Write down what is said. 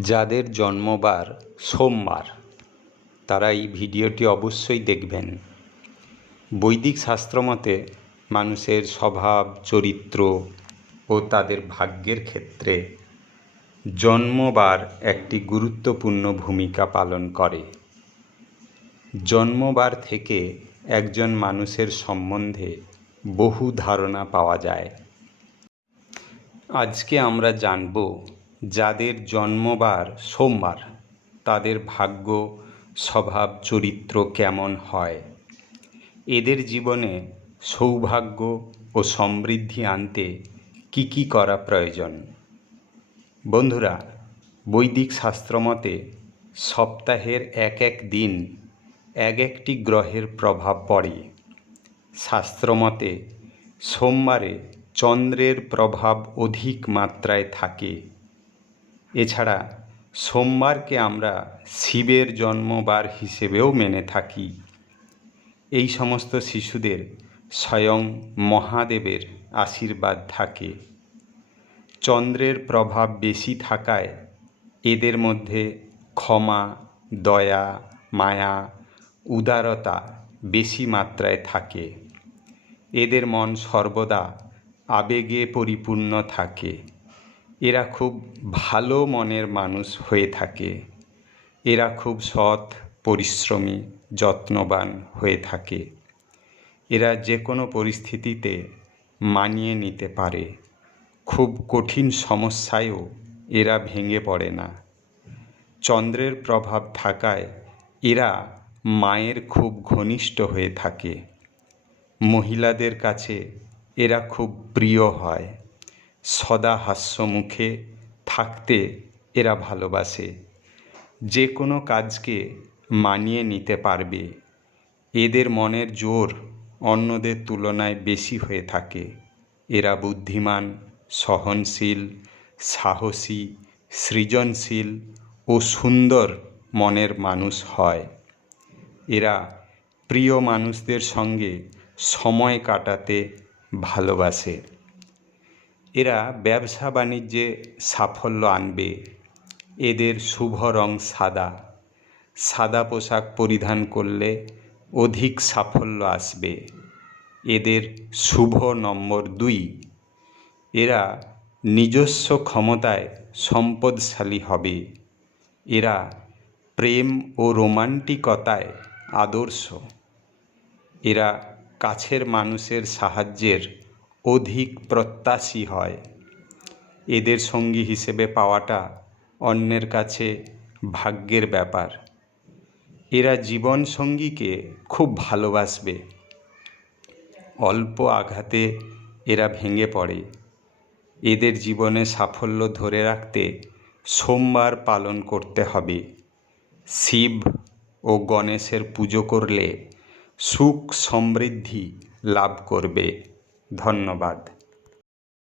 যাদের জন্মবার সোমবার তারা এই ভিডিওটি অবশ্যই দেখবেন। বৈদিক শাস্ত্রমতে মানুষের স্বভাব, চরিত্র ও তাদের ভাগ্যের ক্ষেত্রে জন্মবার একটি গুরুত্বপূর্ণ ভূমিকা পালন করে। জন্মবার থেকে একজন মানুষের সম্বন্ধে বহু ধারণা পাওয়া যায়। আজকে আমরা জানব যাদের জন্মবার সোমবার তাদের ভাগ্য, স্বভাব, চরিত্র কেমন হয়। এদের জীবনে সৌভাগ্য ও সমৃদ্ধি আনতে কি কি করা প্রয়োজন। বন্ধুরা, বৈদিক শাস্ত্রমতে সপ্তাহের এক এক দিন এক একটি গ্রহের প্রভাব পড়ে। শাস্ত্রমতে সোমবারে চন্দ্রের প্রভাব অধিক মাত্রায় থাকে। এছাড়া সোমবারকে আমরা শিবের জন্মবার হিসেবেও মেনে থাকি। এই সমস্ত শিশুদের স্বয়ং মহাদেবের আশীর্বাদ থাকে। চন্দ্রের প্রভাব বেশি থাকায় এদের মধ্যে ক্ষমা, দয়া, মায়া, উদারতা বেশি মাত্রায় থাকে। এদের মন সর্বদা আবেগে পরিপূর্ণ থাকে। এরা খুব ভালো মনের মানুষ হয়ে থাকে। এরা খুব সৎ, পরিশ্রমী, যত্নবান হয়ে থাকে। এরা যে কোনো পরিস্থিতিতে মানিয়ে নিতে পারে। খুব কঠিন সমস্যায়ও এরা ভেঙে পড়ে না। চন্দ্রের প্রভাব থাকায় এরা মায়ের খুব ঘনিষ্ঠ হয়ে থাকে। মহিলাদের কাছে এরা খুব প্রিয় হয়। সদা হাস্যমুখে থাকতে এরা ভালোবাসে। যে কোনো কাজকে মানিয়ে নিতে পারবে। এদের মনের জোর অন্যদের তুলনায় বেশি হয়ে থাকে। এরা বুদ্ধিমান, সহনশীল, সাহসী, সৃজনশীল ও সুন্দর মনের মানুষ হয়। এরা প্রিয় মানুষদের সঙ্গে সময় কাটাতে ভালোবাসে। এরা ব্যবসা বাণিজ্যে সাফল্য আনবে। এদের শুভ রং সাদা। সাদা পোশাক পরিধান করলে অধিক সাফল্য আসবে। এদের শুভ নম্বর 2। এরা নিজস্ব ক্ষমতায় সম্পদশালী হবে। এরা প্রেম ও রোমান্টিকতায় আদর্শ। এরা কাছের মানুষের সাহায্যের অধিক প্রত্যাশী হয়। এদের সঙ্গী হিসেবে পাওয়াটা অন্যের কাছে ভাগ্যের ব্যাপার। এরা জীবন সঙ্গীকে খুব ভালোবাসবে। অল্প আঘাতে এরা ভেঙে পড়ে। এদের জীবনে সাফল্য ধরে রাখতে সোমবার পালন করতে হবে। শিব ও গণেশের পুজো করলে সুখ সমৃদ্ধি লাভ করবে। ধন্যবাদ।